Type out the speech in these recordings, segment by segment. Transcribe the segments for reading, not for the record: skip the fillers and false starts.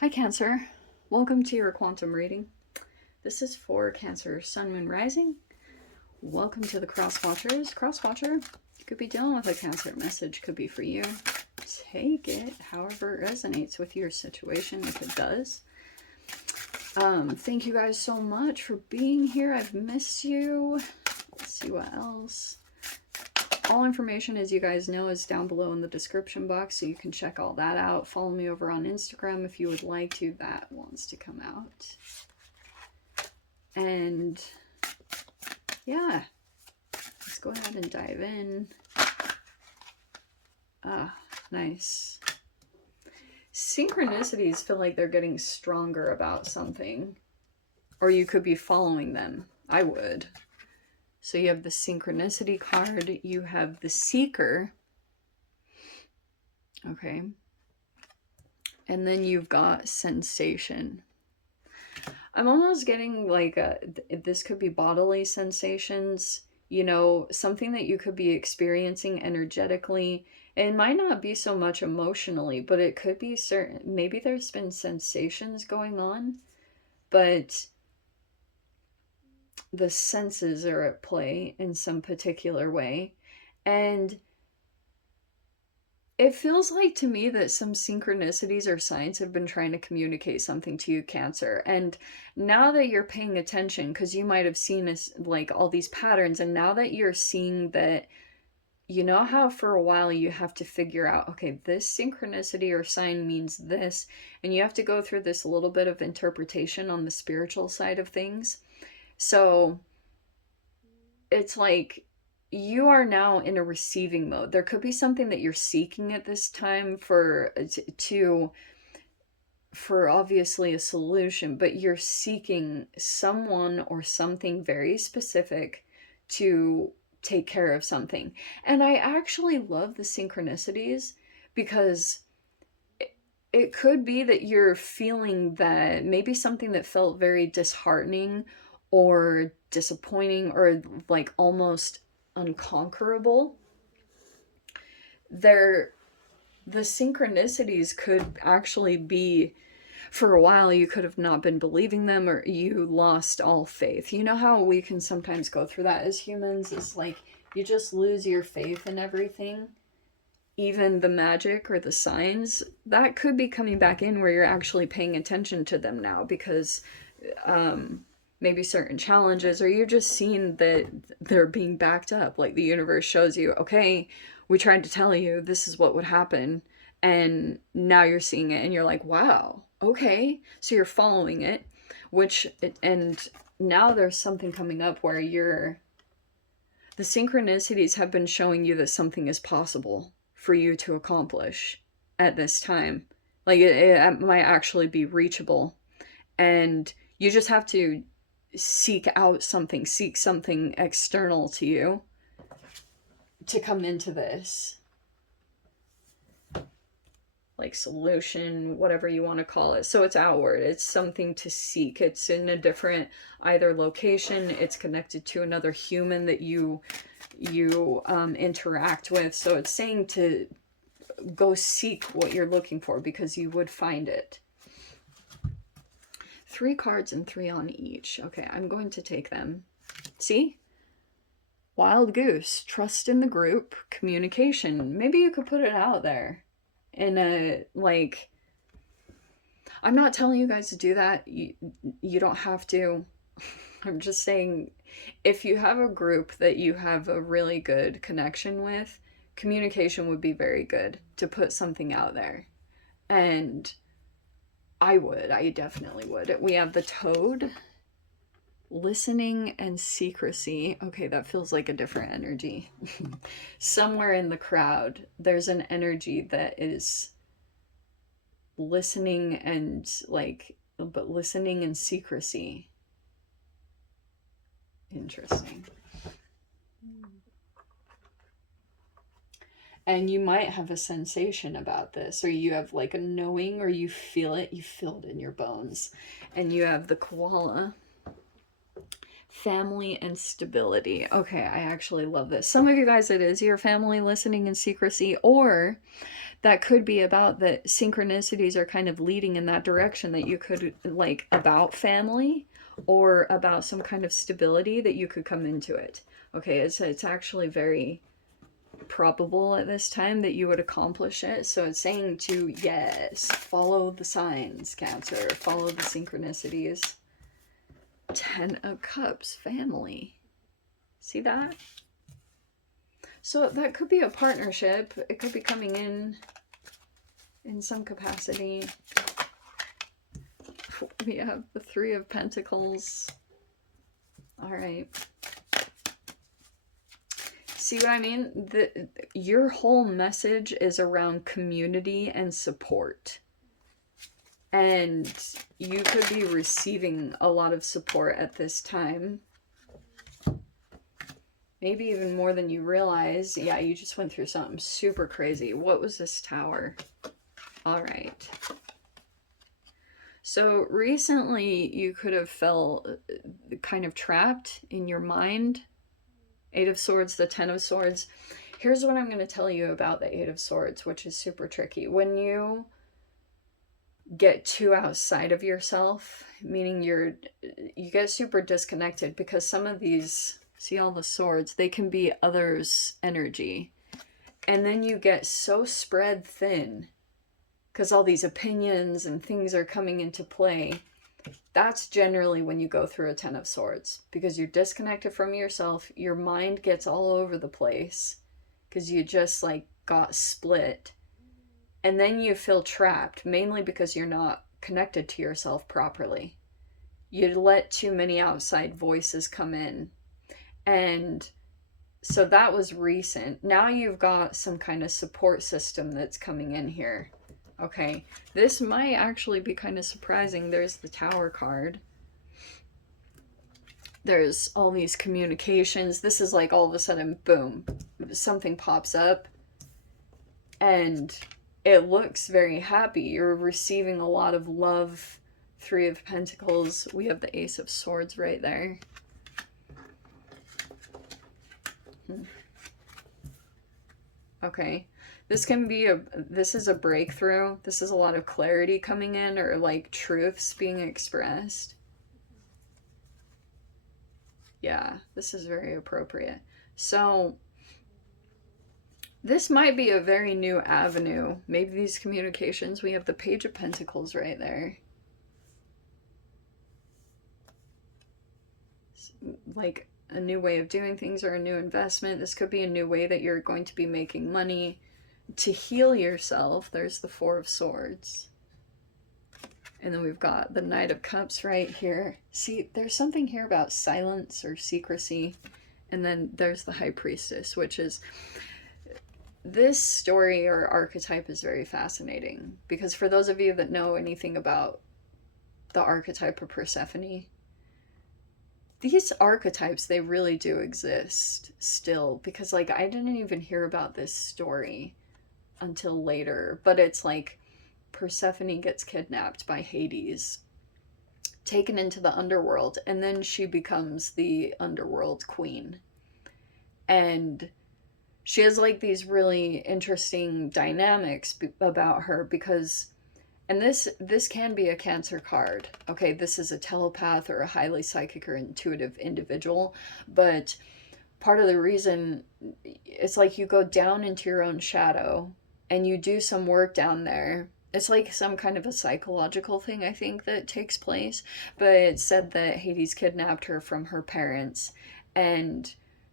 Hi Cancer, welcome to your quantum reading. This is for Cancer, Sun, Moon, Rising. Welcome to the Cross Watchers. Cross Watcher, you could be dealing with a Cancer message, could be for you. Take it however it resonates with your situation, if it does. Thank you guys so much for being here. I've missed you. Let's see what else. All information, as you guys know, is down below in the description box, so you can check all that out. Follow me over on Instagram if you would like to. That wants to come out. And yeah, let's go ahead and dive in. Ah, nice. Synchronicities feel like they're getting stronger about something, or you could be following them. I would. So you have the Synchronicity card, you have the Seeker, okay, and then you've got Sensation. I'm almost getting like this could be bodily sensations, you know, something that you could be experiencing energetically. It might not be so much emotionally, but it could be certain, maybe there's been sensations going on, but the senses are at play in some particular way. And it feels like to me that some synchronicities or signs have been trying to communicate something to you, Cancer. And now that you're paying attention, because you might have seen this, like all these patterns, and now that you're seeing that, you know how for a while you have to figure out, okay, this synchronicity or sign means this, and you have to go through this little bit of interpretation on the spiritual side of things. So it's like you are now in a receiving mode. There could be something that you're seeking at this time for obviously a solution, but you're seeking someone or something very specific to take care of something. And I actually love the synchronicities because it could be that you're feeling that maybe something that felt very disheartening or disappointing or like almost unconquerable. The synchronicities could actually be, for a while you could have not been believing them, or you lost all faith. You know how we can sometimes go through that as humans? It's like you just lose your faith in everything, even the magic or the signs. That could be coming back in where you're actually paying attention to them now, because maybe certain challenges, or you're just seeing that they're being backed up. Like the universe shows you, okay, we tried to tell you this is what would happen, and now you're seeing it and you're like, wow, okay. So you're following it, and now there's something coming up where the synchronicities have been showing you that something is possible for you to accomplish at this time. Like it might actually be reachable, and you just have to seek something external to you to come into this, like, solution, whatever you want to call it. So it's outward, it's something to seek, it's in a different either location, it's connected to another human that you interact with. So it's saying to go seek what you're looking for, because you would find it. 3 cards and 3 on each. Okay, I'm going to take them. See? Wild goose, trust in the group, communication. Maybe you could put it out there in a, like, I'm not telling you guys to do that. You don't have to. I'm just saying, if you have a group that you have a really good connection with, communication would be very good to put something out there. And I definitely would. We have the Toad, listening and secrecy. Okay, that feels like a different energy. Somewhere in the crowd, there's an energy that is listening and but listening and secrecy. Interesting. And you might have a sensation about this, or you have like a knowing, or you feel it in your bones. And you have the koala, family and stability. Okay, I actually love this. Some of you guys, it is your family, listening and secrecy, or that could be about that synchronicities are kind of leading in that direction, that you could, like, about family or about some kind of stability that you could come into it. Okay, it's actually very probable at this time that you would accomplish it. So it's saying to, yes, follow the signs, Cancer, follow the synchronicities. 10 of Cups, family. See that? So that could be a partnership. It could be coming in some capacity. We have the Three of Pentacles. All right. See what I mean? Your whole message is around community and support. And you could be receiving a lot of support at this time. Maybe even more than you realize. Yeah, you just went through something super crazy. What was this Tower? All right. So recently you could have felt kind of trapped in your mind. 8 of Swords, the 10 of Swords. Here's what I'm going to tell you about the 8 of Swords, which is super tricky. When you get too outside of yourself, meaning you get super disconnected, because some of these, see all the swords, they can be others' energy. And then you get so spread thin because all these opinions and things are coming into play. That's generally when you go through a 10 of Swords, because you're disconnected from yourself. Your mind gets all over the place because you just like got split. And then you feel trapped, mainly because you're not connected to yourself properly. You let too many outside voices come in. And so that was recent. Now you've got some kind of support system that's coming in here. Okay, this might actually be kind of surprising. There's the Tower card. There's all these communications. This is like all of a sudden, boom, something pops up. And it looks very happy. You're receiving a lot of love. 3 of Pentacles. We have the Ace of Swords right there. Okay. This is a breakthrough. This is a lot of clarity coming in, or like truths being expressed. Yeah, this is very appropriate. So this might be a very new avenue. Maybe these communications, we have the Page of Pentacles right there. Like a new way of doing things or a new investment. This could be a new way that you're going to be making money to heal yourself. There's the 4 of Swords. And then we've got the Knight of Cups right here. See, there's something here about silence or secrecy. And then there's the High Priestess, which is... This story or archetype is very fascinating. Because for those of you that know anything about the archetype of Persephone, these archetypes, they really do exist still. Because, like, I didn't even hear about this story until later. But it's like Persephone gets kidnapped by Hades, taken into the underworld, and then she becomes the underworld queen. And she has like these really interesting dynamics about her, because, and this can be a Cancer card. Okay, this is a telepath or a highly psychic or intuitive individual, but part of the reason, it's like you go down into your own shadow and you do some work down there. It's like some kind of a psychological thing, I think, that takes place. But it said that Hades kidnapped her from her parents, and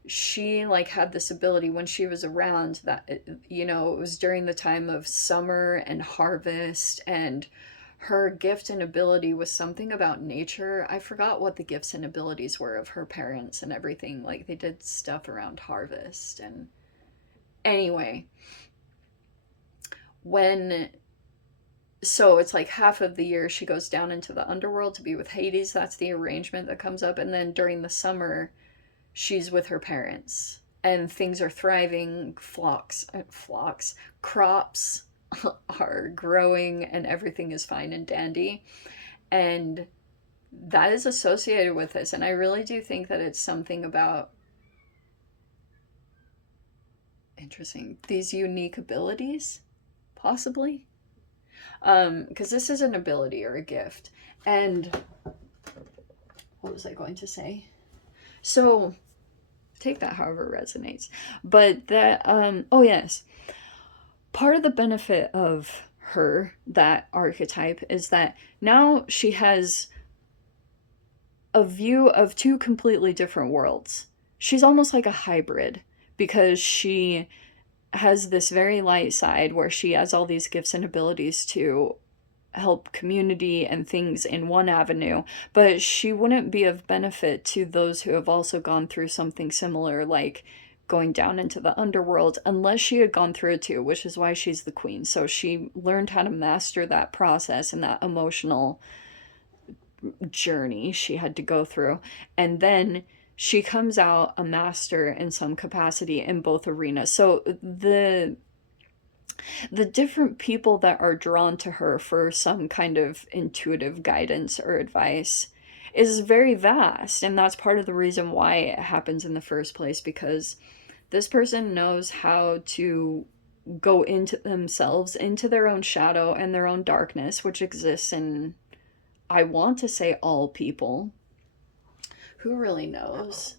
she like had this ability when she was around, that, you know, it was during the time of summer and harvest, and her gift and ability was something about nature. I forgot what the gifts and abilities were of her parents and everything. Like they did stuff around harvest. And anyway, so it's like half of the year she goes down into the underworld to be with Hades. That's the arrangement that comes up. And then during the summer, she's with her parents. And things are thriving. Crops are growing, and everything is fine and dandy. And that is associated with this. And I really do think that it's something about, interesting, these unique abilities possibly. Because this is an ability or a gift. And what was I going to say? So take that however resonates. But that, oh yes, part of the benefit of her, that archetype, is that now she has a view of two completely different worlds. She's almost like a hybrid because she has this very light side where she has all these gifts and abilities to help community and things in one avenue, but she wouldn't be of benefit to those who have also gone through something similar, like going down into the underworld, unless she had gone through it too, which is why she's the queen. So she learned how to master that process and that emotional journey she had to go through. And then she comes out a master in some capacity in both arenas. So the different people that are drawn to her for some kind of intuitive guidance or advice is very vast, and that's part of the reason why it happens in the first place, because this person knows how to go into themselves, into their own shadow and their own darkness, which exists in, I want to say, all people. Who really knows?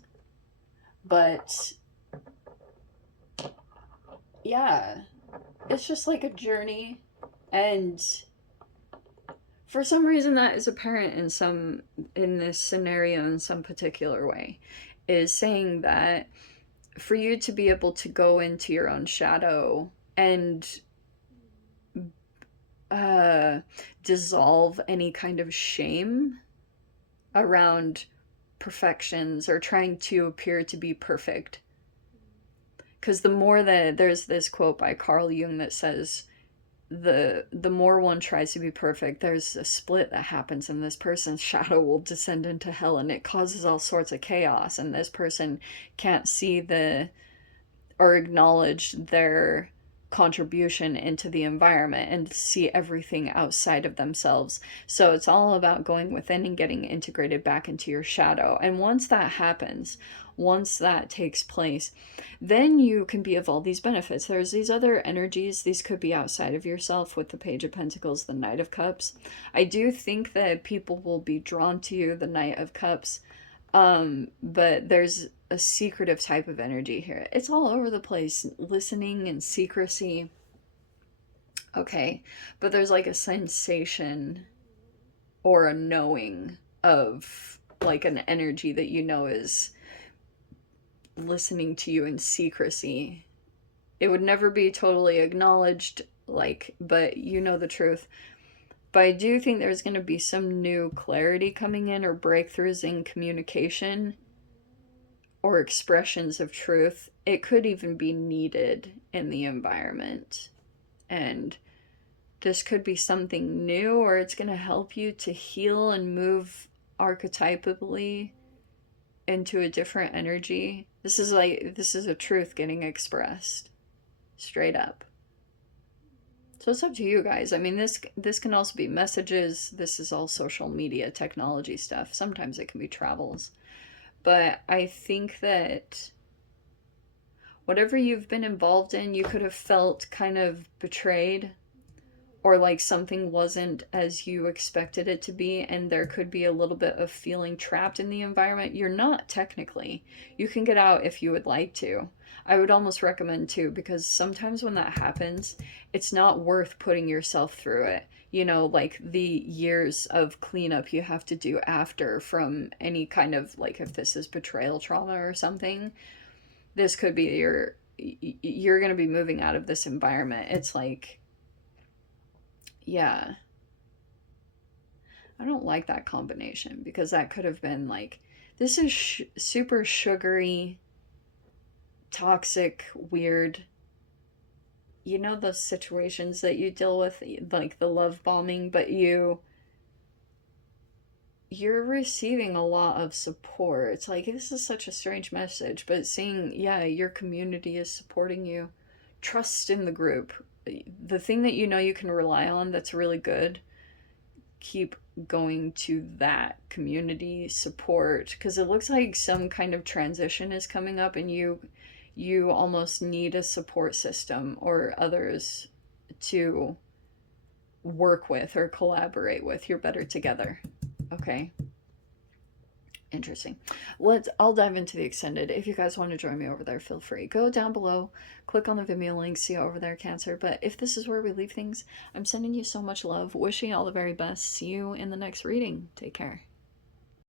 But yeah, it's just like a journey, and for some reason that is apparent in this scenario in some particular way, is saying that for you to be able to go into your own shadow and uh, dissolve any kind of shame around perfections or trying to appear to be perfect. Because the more that, there's this quote by Carl Jung that says, the more one tries to be perfect, there's a split that happens, and this person's shadow will descend into hell, and it causes all sorts of chaos, and this person can't see the or acknowledge their contribution into the environment and see everything outside of themselves. So it's all about going within and getting integrated back into your shadow. And once that happens, once that takes place, then you can be of all these benefits. There's these other energies. These could be outside of yourself with the Page of Pentacles, the Knight of Cups. I do think that people will be drawn to you, the Knight of Cups. But there's a secretive type of energy here. It's all over the place, listening and secrecy. Okay, but there's like a sensation or a knowing of like an energy that you know is listening to you in secrecy. It would never be totally acknowledged, like, but you know the truth. But I do think there's going to be some new clarity coming in, or breakthroughs in communication or expressions of truth. It could even be needed in the environment. And this could be something new, or it's going to help you to heal and move archetypally into a different energy. This is a truth getting expressed straight up. So it's up to you guys. I mean, this can also be messages. This is all social media technology stuff. Sometimes it can be travels. But I think that whatever you've been involved in, you could have felt kind of betrayed, or like something wasn't as you expected it to be, and there could be a little bit of feeling trapped in the environment. You're not technically. You can get out if you would like to. I would almost recommend to, because sometimes when that happens, it's not worth putting yourself through it. You know, like the years of cleanup you have to do after from any kind of, like, if this is betrayal trauma or something, this could be you're going to be moving out of this environment. It's like, yeah. I don't like that combination, because that could have been like, this is super sugary, toxic, weird. You know those situations that you deal with, like the love bombing, but you're receiving a lot of support. It's like, this is such a strange message, but seeing, yeah, your community is supporting you. Trust in the group. The thing that you know you can rely on that's really good, keep going to that community support, because it looks like some kind of transition is coming up, and you almost need a support system or others to work with or collaborate with. You're better together. Okay. Interesting. I'll dive into the extended. If you guys want to join me over there, feel free. Go down below, click on the Vimeo link, see you over there, Cancer. But if this is where we leave things, I'm sending you so much love, wishing you all the very best. See you in the next reading. Take care.